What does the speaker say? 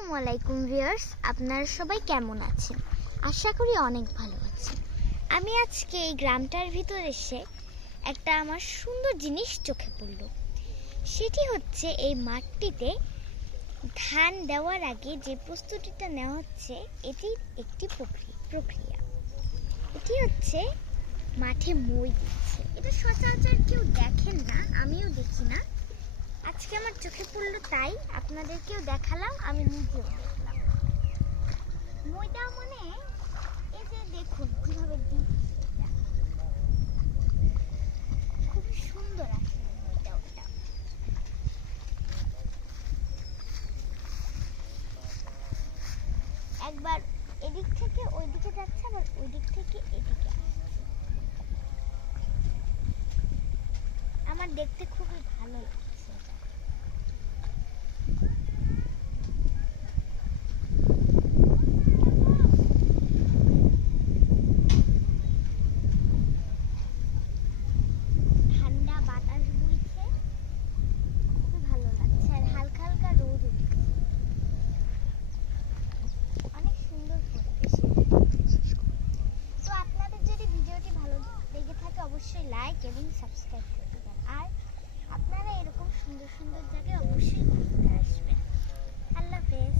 আসসালামু আলাইকুম ভিউয়ার্স, আপনারা সবাই কেমন আছেন? আশা করি অনেক ভালো আছেন। আমি আজকে এই গ্রামটার ভিতর এসে একটা আমার সুন্দর জিনিস চোখে পড়ল। সেটি হচ্ছে এই মাঠটিতে ধান দেওয়ার আগে যে প্রস্তুতিটা নেওয়া হচ্ছে, এটির একটি প্রক্রিয়া। এটি হচ্ছে মাঠে মই দিচ্ছে। এটা সচরাচর কেউ দেখেন না, আমিও দেখি না। আজকে আমার চোখে পড়লো তাই আপনাদেরকেও দেখালাম, আমি নিজেও দেখলাম। মই দেওয়া মানে এই যে দেখুন কিভাবে দিচ্ছে, খুবই সুন্দর আসলে মই দেওয়াটা। একবার এদিক থেকে ওই দিকে যাচ্ছে, আবার ওই দিক থেকে এদিকে আসছে। আমার দেখতে খুবই ভালো লাগছে এটা। ঠান্ডা বাতাস বইছে, খুবই ভালো লাগছে। আর হালকা হালকা রোদ উঠছে, অনেক সুন্দর পরিবেশ। তো আপনাদের যদি ভিডিওটি ভালো লেগে থাকে অবশ্যই লাইক এবং সাবস্ক্রাইব করে দেবেন। আর আপনারা এরকম সুন্দর সুন্দর জায়গায় অবশ্যই ঘুরতে আসবেন। আল্লাহ হাফেজ।